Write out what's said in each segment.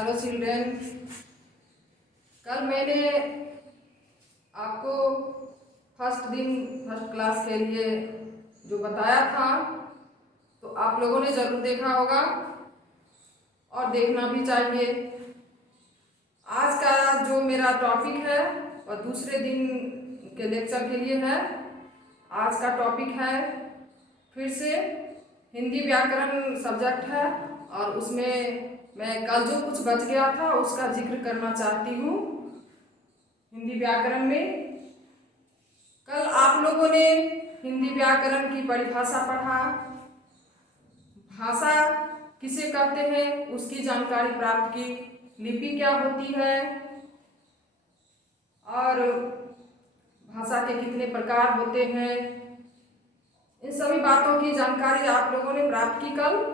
Hello children. कल मैंने आपको फर्स्ट क्लास के लिए जो बताया था तो आप लोगों ने जरूर देखा होगा और देखना भी चाहिए। आज का जो मेरा टॉपिक है और दूसरे दिन के लेक्चर के लिए है। आज का टॉपिक है फिर से हिंदी व्याकरण सब्जेक्ट है और उसमें मैं कल जो कुछ बच गया था उसका जिक्र करना चाहती हूँ। हिंदी व्याकरण में कल आप लोगों ने हिंदी व्याकरण की परिभाषा पढ़ा। भाषा किसे कहते हैं उसकी जानकारी प्राप्त की। लिपि क्या होती है और भाषा के कितने प्रकार होते हैं, इन सभी बातों की जानकारी आप लोगों ने प्राप्त की कल।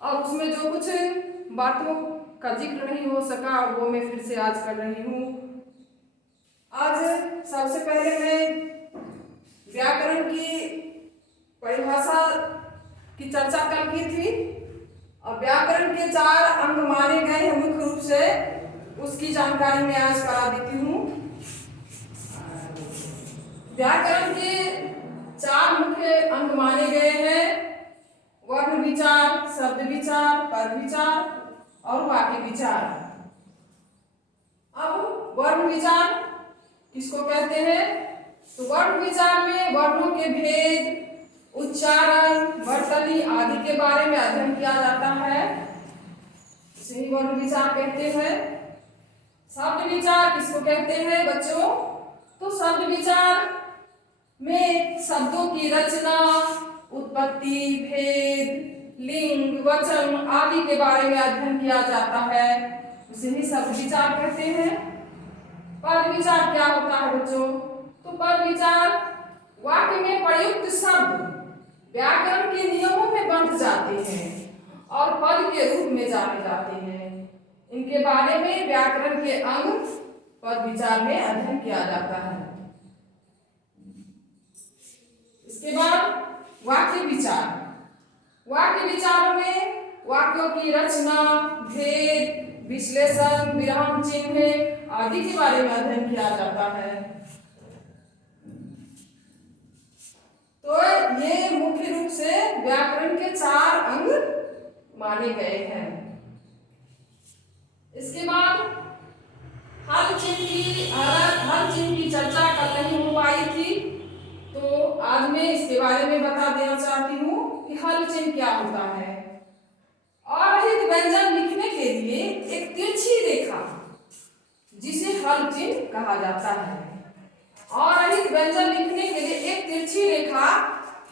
और उसमें जो कुछ बातों का जिक्र नहीं हो सका वो मैं फिर से आज कर रही हूँ। आज सबसे पहले मैं व्याकरण की परिभाषा की चर्चा कल की थी और व्याकरण के 4 अंग माने गए हैं मुख्य रूप से, उसकी जानकारी मैं आज करा देती हूँ। व्याकरण के 4 मुख्य अंग माने गए हैं: वर्ण विचार, शब्द विचार, पद विचार और वाक्य विचार। अब वर्ण विचार किसको कहते हैं? तो वर्ण विचार में वर्णों के भेद, उच्चारण, वर्तनी आदि के बारे में अध्ययन किया जाता है, इसे ही वर्ण विचार कहते हैं। शब्द विचार किसको कहते हैं बच्चों? तो शब्द विचार में शब्दों की रचना, उत्पत्ति, भेद, लिंग, वचन आदि के बारे में अध्ययन किया जाता है, उसे ही शब्द विचार कहते हैं। पद विचार क्या होता है बच्चों? तो पद विचार वाक्य में प्रयुक्त शब्द व्याकरण के नियमों में बंध जाते हैं और पद के रूप में जाने जाते हैं। इनके बारे में व्याकरण के अंग पद विचार में अध्ययन किया जाता है। इसके बाद वाक्य विचार। वाक्य विचारों में वाक्यों की रचना, भेद, विश्लेषण, विराम चिन्ह आदि के बारे में अध्ययन किया जाता है। तो ये मुख्य रूप से व्याकरण के 4 अंग माने गए हैं। इसके बाद हल चिन्ह की चर्चा कल नहीं हो पाई थी, तो आज मैं इसके बारे में बता देना चाहती हूँ कि हल चिन्ह क्या होता है। अरहित व्यंजन लिखने के लिए एक तिरछी रेखा जिसे हल चिन्ह कहा जाता है। अरहित व्यंजन लिखने के लिए एक तिरछी रेखा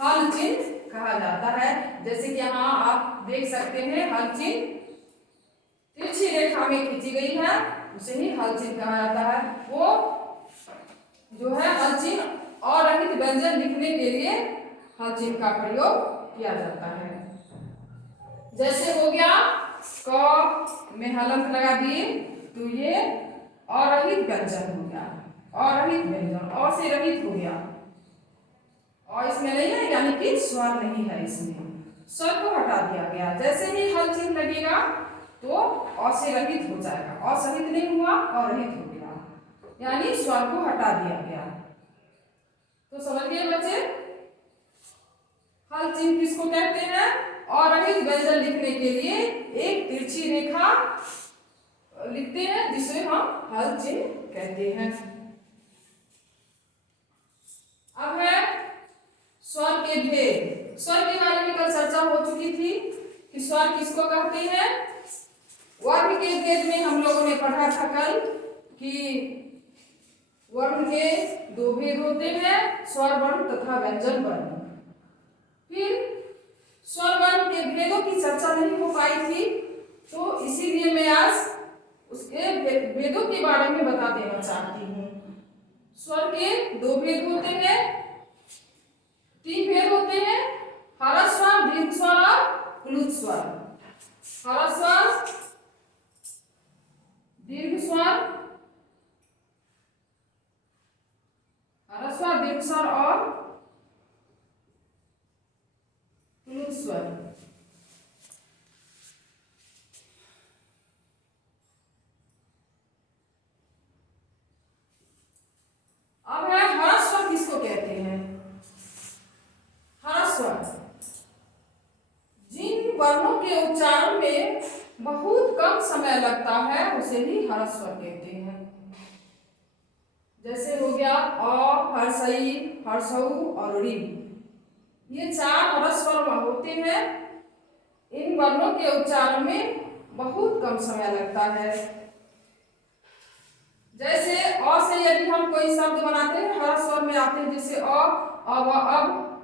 हल चिन्ह कहा जाता है। जैसे कि यहाँ आप देख सकते हैं हल चिन्ह तिरछी रेखा में खींची गई है, उसे ही हल चिन्ह कहा जाता है। वो जो है हल चिन्ह अरहित व्यंजन लिखने के लिए हल चिन्ह का प्रयोग किया जाता है। जैसे हो गया क में हलंत लगा दिए तो ये अरहित व्यंजन हो गया, अरहित व्यंजन, अ से रहित हो गया। और इसमें नहीं है यानी कि स्वर नहीं है, इसमें स्वर को हटा दिया गया। जैसे ही हल चिन्ह लगेगा तो अ से रहित हो जाएगा, असहित नहीं हुआ और रहित हो गया, यानी स्वर को हटा दिया गया। तो समझ गए बच्चे? हल चिन्ह किसको कहते हैं? अरहित व्यंजन लिखने के लिए एक तिरछी रेखा लिखते हैं जिसे हम हल चिन्ह कहते हैं। अब है स्वर के भेद। स्वर के बारे में कल चर्चा हो चुकी थी कि स्वर किसको कहते हैं। वर्ण के भेद में हम लोगों ने पढ़ा था कल कि वर्ण के 2 भेद होते हैं, स्वर वर्ण तथा व्यंजन वर्ण। फिर स्वर वर्ण के भेदों की चर्चा नहीं हो पाई थी, तो इसीलिए मैं आज उसके भेदों के बारे में बता देना चाहती हूँ। स्वर के 2 भेद होते हैं, 3 भेद होते हैं: हरस स्वर, दीर्घ स्वर और क्लुत स्वर। हरस स्वर, दीर्घ स्वर, हरस स्वर, दीर्घ स्वर और क्लुत स्वर। वर्णों के उच्चारण में बहुत कम समय लगता है उसे ही ह्रस्व स्वर कहते हैं। जैसे हो गया अ, हर्षई, हर्षऊ और ऋ, ये 4 ह्रस्व स्वर होते हैं। इन वर्णों के उच्चारण में बहुत कम समय लगता है। जैसे अ से यदि हम कोई शब्द बनाते हैं ह्रस्व स्वर में आते हैं, जैसे अ, अब,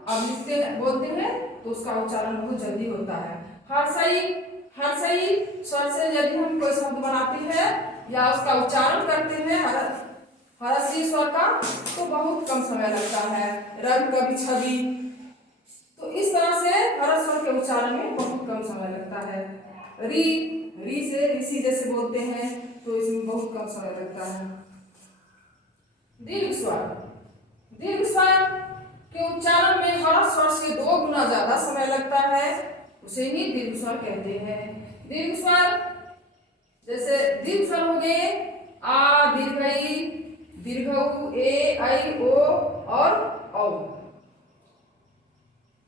अब लिखते हैं बोलते हैं तो उसका उच्चारण बहुत जल्दी होता है। हर्षई, हर्षई स्वर से यदि हम कोई शब्द बनाते हैं या उसका उच्चारण करते हैं हर्षई स्वर का, तो बहुत कम समय लगता है। रंग, कवि, छवि, तो इस तरह से ह्रस्व स्वर के उच्चारण में बहुत कम समय लगता है। री, री से ऋषि जैसे बोलते हैं तो इसमें बहुत कम समय लगता है। दीर्घ स्वर, दीर्घ स्वर के उच्चारण में ह्रस्व स्वर से 2 गुना ज्यादा समय लगता है, उसे ही दीर्घ स्वर कहते हैं। दीर्घ स्वर जैसे दीर्घ स्वर हो गए आ, दीर्घई, दीर्घऊ, ए, ऐ, ओ और औ।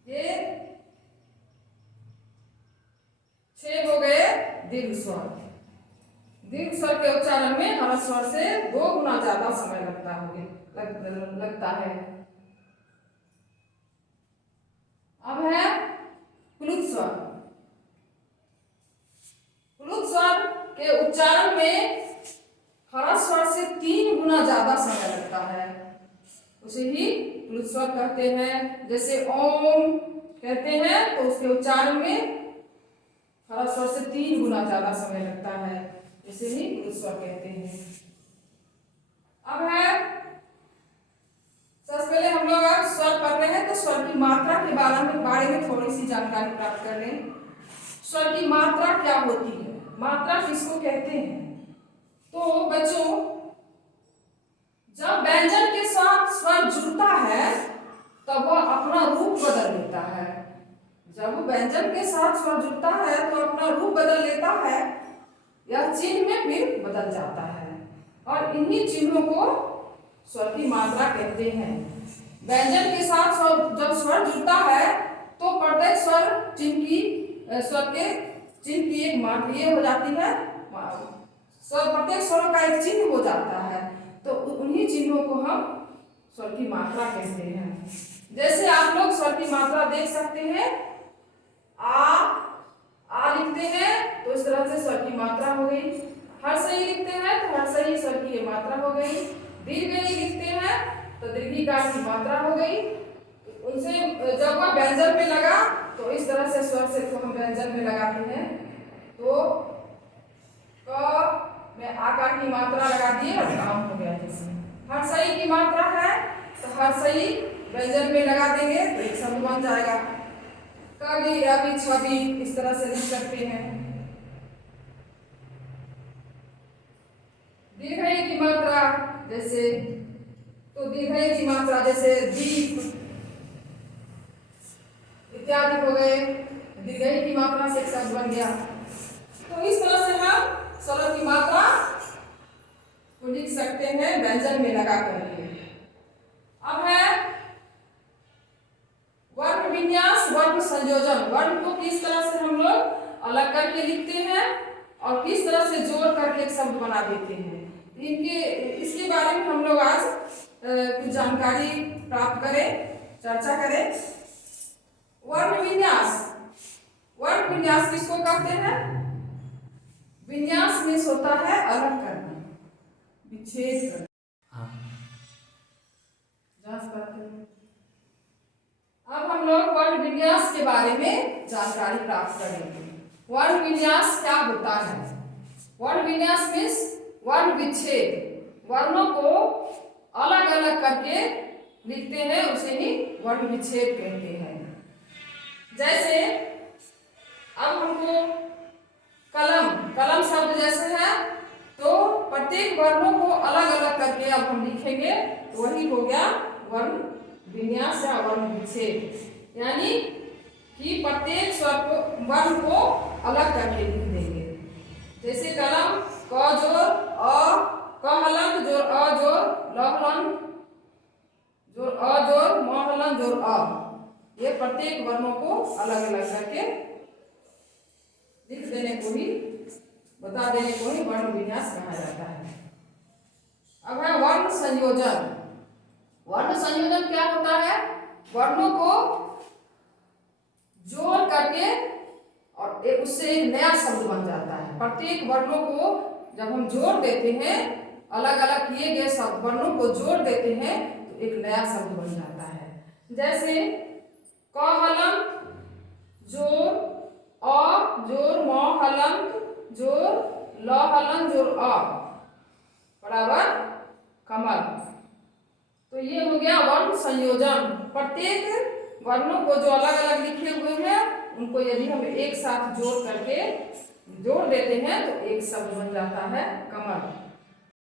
ये 6 हो गए दीर्घ स्वर। दीर्घ स्वर के उच्चारण में ह्रस्व स्वर से 2 गुना ज्यादा समय लगता है। अब है प्लुत स्वर। प्लुत स्वर के उच्चारण में ह्रस्व स्वर से 3 गुना ज्यादा समय लगता है, उसे ही प्लुत स्वर कहते हैं। जैसे ओम कहते हैं तो उसके उच्चारण में ह्रस्व स्वर से 3 गुना ज्यादा समय लगता है, इसे ही प्लुत स्वर कहते हैं। अब है सबसे पहले हम लोग अब स्वर पढ़ रहे हैं तो स्वर की मात्रा के बारे में थोड़ी सी जानकारी प्राप्त कर लें। स्वर की मात्रा क्या होती है, मात्रा किसको कहते हैं? तो बच्चों, जब व्यंजन के साथ स्वर जुड़ता है तब वह अपना रूप बदल लेता है। जब व्यंजन के साथ स्वर जुड़ता है तो अपना रूप बदल लेता है, यह चिन्ह में फिर बदल जाता है और इन्हीं चिन्हों को स्वर की मात्रा कहते हैं। व्यंजन के साथ जब स्वर जुड़ता है तो प्रत्येक स्वर के चिन्ह की एक मात्रा ये हो जाती है, प्रत्येक स्वर का एक चिन्ह हो जाता है, तो उन्हीं चिन्हों को हम स्वर की मात्रा कहते हैं। जैसे आप लोग स्वर की मात्रा देख सकते हैं, आ लिखते हैं तो इस तरह से स्वर की मात्रा हो गई। हर्षई लिखते हैं तो हर्षई स्वर की ये मात्रा हो गई। दीर्घई लिखते हैं तो दीर्घिकार की मात्रा हो गई। उनसे जब वह व्यंजन में लगा तो इस तरह से स्वर से हम व्यंजन में लगाते हैं, तो क में आकार की मात्रा लगा दिए और काम हो गया। जैसे हर्षई की मात्रा है तो हर्षई व्यंजन में लगा देंगे तो एक शब्द बन जाएगा। कवि, रवि, छवि इस तरह से लिख सकते हैं। दीर्घई की मात्रा जैसे दीर्घई की मात्रा जैसे दीप इत्यादि हो गए, दीर्घई की मात्रा से एक शब्द बन गया। तो इस तरह से हम स्वरों की मात्रा को लिख सकते हैं व्यंजन में लगा करके। अब है वर्ण विन्यास, वर्ण संयोजन। वर्ण को किस तरह से हम लोग अलग करके लिखते हैं और किस तरह से जोड़ करके एक शब्द बना देते हैं, इसके बारे में हम लोग आज कुछ जानकारी प्राप्त करें, चर्चा करें। वर्ण विन्यास, वर्ण विन्यास किसको कहते हैं? विन्यास मीन्स होता है अलग करना, विच्छेद करना। जांच करते हैं। अब हम लोग वर्ण विन्यास के बारे में जानकारी प्राप्त करेंगे। वर्ण विन्यास क्या होता है? वर्ण विन्यास मीन्स वर्ण विच्छेद, वर्णों को अलग अलग करके लिखते हैं, उसे ही वर्ण विच्छेद कहते हैं। जैसे अब हमको कलम शब्द जैसे है तो प्रत्येक वर्णों को अलग अलग करके अब हम लिखेंगे तो वही हो गया वर्ण विन्यास या वर्ण विच्छेद, यानी कि प्रत्येक स्वर को वर्ण को अलग करके लिख देंगे। जैसे कलम क जोर अ, क हलंत जोर अ जोर, ल हलंत जोर अ जोर, म हलंत जोर अ, ये प्रत्येक वर्णों को अलग अलग करके लिख देने को ही, बता देने को ही वर्ण विन्यास कहा जाता है। अब है वर्ण संयोजन। वर्ण संयोजन क्या होता है? वर्णों को जोड़ करके और उससे एक नया शब्द बन जाता है। प्रत्येक वर्णों को जब हम जोड़ देते हैं, अलग अलग किए गए शब्द वर्णों को जोड़ देते हैं तो एक नया शब्द बन जाता है। जैसे क हलंत जोड़ अ जोड़ म हलंत जोड़ ल हलंत जोड़ अ बराबर कमल। तो ये हो गया वर्ण संयोजन। प्रत्येक वर्णों को जो अलग अलग लिखे हुए हैं उनको यदि हम एक साथ जोड़ करके जोड़ देते हैं तो एक शब्द बन जाता है कमल।